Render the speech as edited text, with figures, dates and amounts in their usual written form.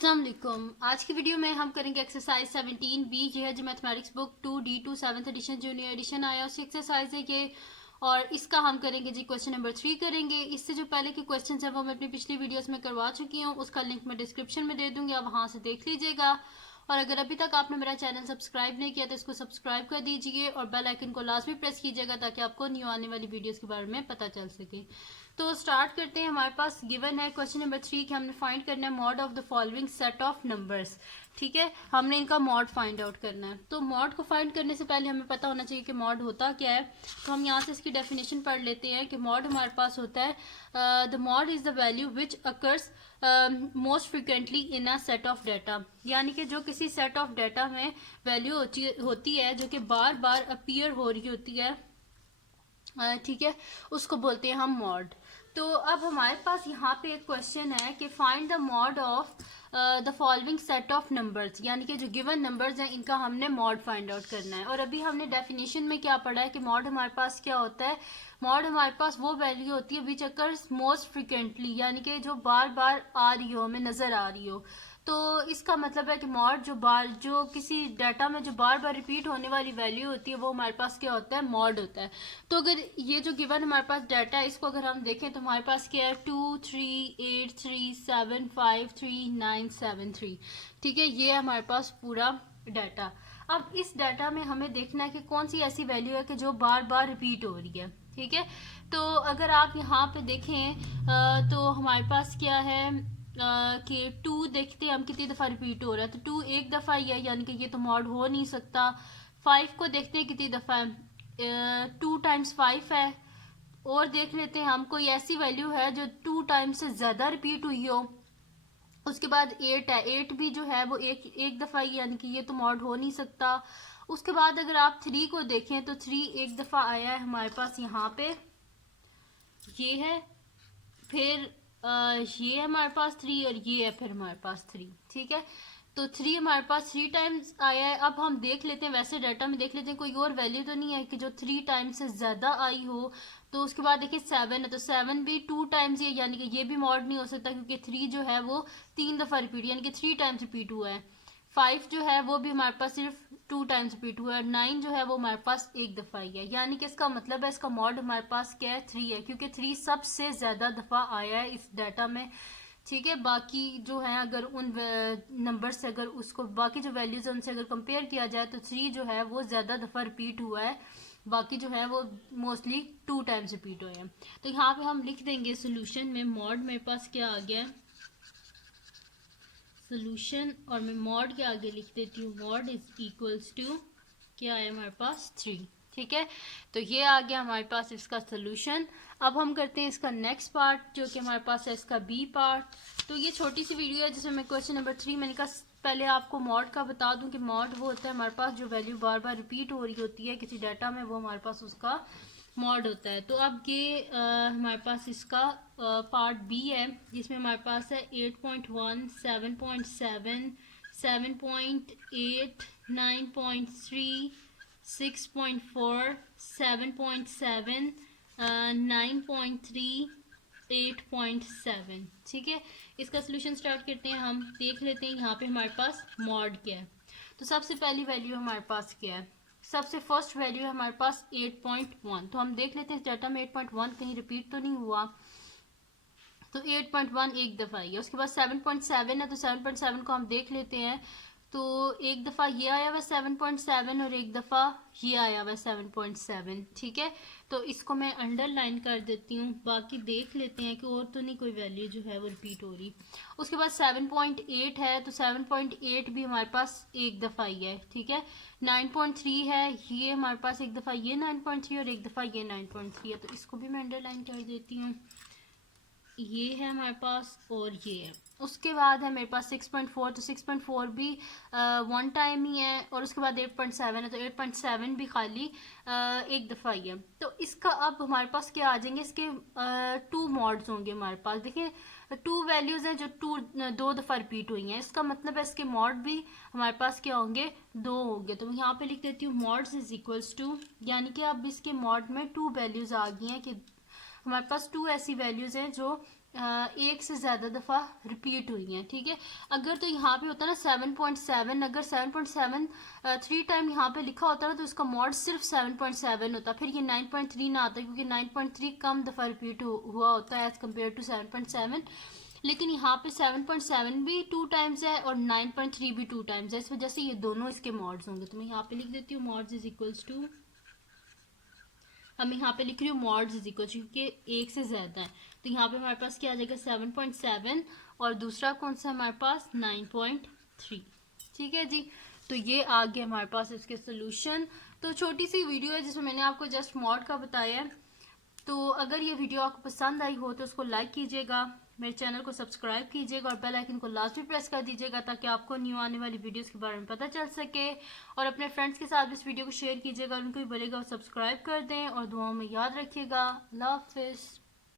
अस्सलाम वालेकुम। आज की वीडियो में हम करेंगे एक्सरसाइज 17B। ये है जो mathematics book 2D2 7th edition junior edition आया उसी एक्सरसाइज है ये। और इसका हम करेंगे जी क्वेश्चन नंबर 3 करेंगे। इससे जो पहले के क्वेश्चन है वो मैं अपनी पिछली वीडियोस में करवा चुकी हूँ, उसका लिंक मैं डिस्क्रिप्शन में दे दूंगी, आप वहाँ से देख लीजिएगा। और अगर अभी तक आपने मेरा चैनल सब्सक्राइब नहीं किया तो इसको सब्सक्राइब कर दीजिए और बेल आइकन को लाजमी प्रेस कीजिएगा ताकि आपको न्यू आने वाली वीडियोस के बारे में पता चल सके। तो स्टार्ट करते हैं। हमारे पास गिवन है क्वेश्चन नंबर 3 कि हमने फाइंड करना है mod of the following set of numbers. ठीक है, हमने इनका मॉड फाइंड आउट करना है। तो मॉड को फाइंड करने से पहले हमें पता होना चाहिए कि मॉड होता क्या है। तो हम यहाँ से इसकी डेफिनेशन पढ़ लेते हैं कि मॉड हमारे पास होता है the mod is the value which occurs most frequently in a set of data. यानी कि जो किसी सेट ऑफ डाटा में वैल्यू होती है जो कि बार बार अपीयर हो रही होती है, ठीक है, उसको बोलते हैं हम मॉड। तो अब हमारे पास यहाँ पे एक क्वेश्चन है कि find the mod of the following set of numbers, यानी कि जो गिवन नंबर्स हैं इनका हमने मॉड फाइंड आउट करना है। और अभी हमने डेफिनेशन में क्या पढ़ा है कि मॉड हमारे पास क्या होता है। मॉड हमारे पास वो वैल्यू होती है विच अकर्स मोस्ट फ्रिक्वेंटली, यानी कि जो बार बार आ रही हो, हमें नजर आ रही हो। तो इसका मतलब है कि मॉड जो किसी डाटा में जो बार बार रिपीट होने वाली वैल्यू होती है वो हमारे पास क्या होता है, मॉड होता है। तो अगर ये जो गिवन हमारे पास डाटा है इसको अगर हम देखें तो हमारे पास क्या है 2 3 8 3 7 5 3 9 7 3। ठीक है, ये है हमारे पास पूरा डाटा। अब इस डाटा में हमें देखना है कि कौन सी ऐसी वैल्यू है कि जो बार बार रिपीट हो रही है। ठीक है, तो अगर आप यहाँ पे देखें तो हमारे पास क्या है कि 2 देखते हैं हम कितनी दफ़ा रिपीट हो रहा है। तो 2 एक दफ़ा ही है, यानी कि ये तो मॉड हो नहीं सकता। 5 को देखते हैं कितनी दफ़ा है, 2 टाइम्स 5 है। और देख लेते हैं हम कोई ऐसी वैल्यू है जो 2 टाइम्स से ज़्यादा रिपीट हुई हो। उसके बाद 8 है, 8 भी जो है वो एक दफ़ा ही, यानी कि ये तो मॉड हो नहीं सकता। उसके बाद अगर आप 3 को देखें तो 3 एक दफ़ा आया है हमारे पास यहाँ पे, ये है। फिर ये है हमारे पास 3 और ये है फिर हमारे पास 3। ठीक है, तो 3 हमारे पास 3 टाइम्स आया है। अब हम देख लेते हैं, वैसे डाटा में देख लेते हैं कोई और वैल्यू तो नहीं है कि जो 3 टाइम्स से ज़्यादा आई हो। तो उसके बाद देखिए 7 है, तो 7 भी 2 टाइम्स ही है, यानी कि ये भी मॉड नहीं हो सकता क्योंकि 3 जो है वो 3 दफ़ा रिपीट, यानी कि 3 टाइम्स रिपीट हुआ है। 5 जो है वो भी हमारे पास सिर्फ 2 टाइम्स रिपीट हुआ है। 9 जो है वो हमारे पास एक दफ़ा ही है, यानी कि इसका मतलब है इसका मॉड हमारे पास क्या है, 3 है, क्योंकि 3 सबसे ज़्यादा दफ़ा आया है इस डाटा में। ठीक है, बाकी जो है अगर उन नंबर से अगर उसको बाकी जो वैल्यूज है उनसे अगर कंपेयर किया जाए तो 3 जो है वो ज़्यादा दफ़ा रिपीट हुआ है, बाकी जो है वो मोस्टली 2 टाइम्स रिपीट हुए हैं। तो यहाँ पे हम लिख देंगे सोल्यूशन में मॉड मेरे पास क्या आ गया है, सोल्यूशन, और मैं मॉड के आगे लिख देती हूँ मॉड इज इक्वल्स टू क्या है हमारे पास 3। ठीक है, तो ये आ गया हमारे पास इसका सोल्यूशन। अब हम करते हैं इसका नेक्स्ट पार्ट जो कि हमारे पास है इसका बी पार्ट। तो ये छोटी सी वीडियो है जिसमें मैं क्वेश्चन नंबर 3 मैंने कहा पहले आपको मॉड का बता दूं कि मॉड वो होता है हमारे पास जो वैल्यू बार बार रिपीट हो रही होती है किसी डाटा में, वो हमारे पास उसका मॉड होता है। तो अब ये हमारे पास इसका पार्ट बी है जिसमें हमारे पास है 8.1 7.7 7.8 9.3 6.4 7.7 9.3 8.7। ठीक है, इसका सोल्यूशन स्टार्ट करते हैं। हम देख लेते हैं यहाँ पे हमारे पास मॉड क्या है। तो सबसे पहली वैल्यू हमारे पास क्या है, सबसे फर्स्ट वैल्यू है हमारे पास 8.1। तो हम देख लेते हैं इस डाटा में 8.1 कहीं रिपीट तो नहीं हुआ, तो 8.1 एक दफ़ा ही है। उसके बाद 7.7 है, तो 7.7 को हम देख लेते हैं। तो एक दफ़ा ये आया हुआ 7.7 और एक दफ़ा ये आया हुआ 7.7। ठीक है, तो इसको मैं अंडरलाइन कर देती हूँ, बाकी देख लेते हैं कि और तो नहीं कोई वैल्यू जो है वो रिपीट हो रही। उसके बाद 7.8 है, तो 7.8 भी हमारे पास एक दफ़ा ही है। ठीक है, 9.3 है, ये हमारे पास एक दफ़ा ये 9.3 और एक दफ़ा ये 9.3 है, तो इसको भी मैं अंडरलाइन कर देती हूँ। ये है हमारे पास और ये है। उसके बाद है मेरे पास 6.4, तो 6.4 भी वन टाइम ही है। और उसके बाद 8.7 है, तो 8.7 भी खाली एक दफ़ा ही है। तो इसका अब हमारे पास क्या आ जाएंगे, इसके 2 मॉड्स होंगे हमारे पास। देखिए 2 वैल्यूज़ हैं जो 2 दफ़ा रिपीट हुई हैं, इसका मतलब है इसके मॉड भी हमारे पास क्या होंगे, 2 होंगे। तो मैं यहाँ पे लिख देती हूँ मॉड्स इज इक्वल्स टू, यानी कि अब इसके मॉड में 2 वैल्यूज़ आ गई हैं कि हमारे पास 2 ऐसी वैल्यूज़ हैं जो एक से ज़्यादा दफ़ा रिपीट हुई हैं, ठीक है। अगर तो यहाँ पे होता ना 7.7, अगर 7.7 3 टाइम यहाँ पे लिखा होता ना तो इसका मॉड सिर्फ 7.7 होता, फिर ये 9.3 ना आता, क्योंकि 9.3 कम दफ़ा रिपीट हुआ होता है एज़ कम्पेयर टू 7.7। लेकिन यहाँ पे 7.7 भी 2 टाइम्स है और 9.3 भी 2 टाइम्स है, इस वजह से ये दोनों इसके मॉड्स होंगे। तो मैं यहाँ पे लिख देती हूँ मॉड्स इज इक्वल्स टू, हम यहाँ पे लिख रही हूँ मॉड्स इज इक्वल, क्योंकि एक से ज़्यादा है तो यहाँ पे हमारे पास क्या आ जाएगा 7.7 और दूसरा कौन सा हमारे पास 9.3। ठीक है जी, तो ये आ गया हमारे पास इसके सोल्यूशन। तो छोटी सी वीडियो है जिसमें मैंने आपको जस्ट मॉड का बताया है। तो अगर ये वीडियो आपको पसंद आई हो तो उसको लाइक कीजिएगा, मेरे चैनल को सब्सक्राइब कीजिएगा और बेल आइकन को लाजमी प्रेस कर दीजिएगा ताकि आपको न्यू आने वाली वीडियोस के बारे में पता चल सके। और अपने फ्रेंड्स के साथ भी इस वीडियो को शेयर कीजिएगा, उनको भी बोलेगा सब्सक्राइब कर दें और दुआओं में याद रखिएगा। अल्लाह हाफिज़।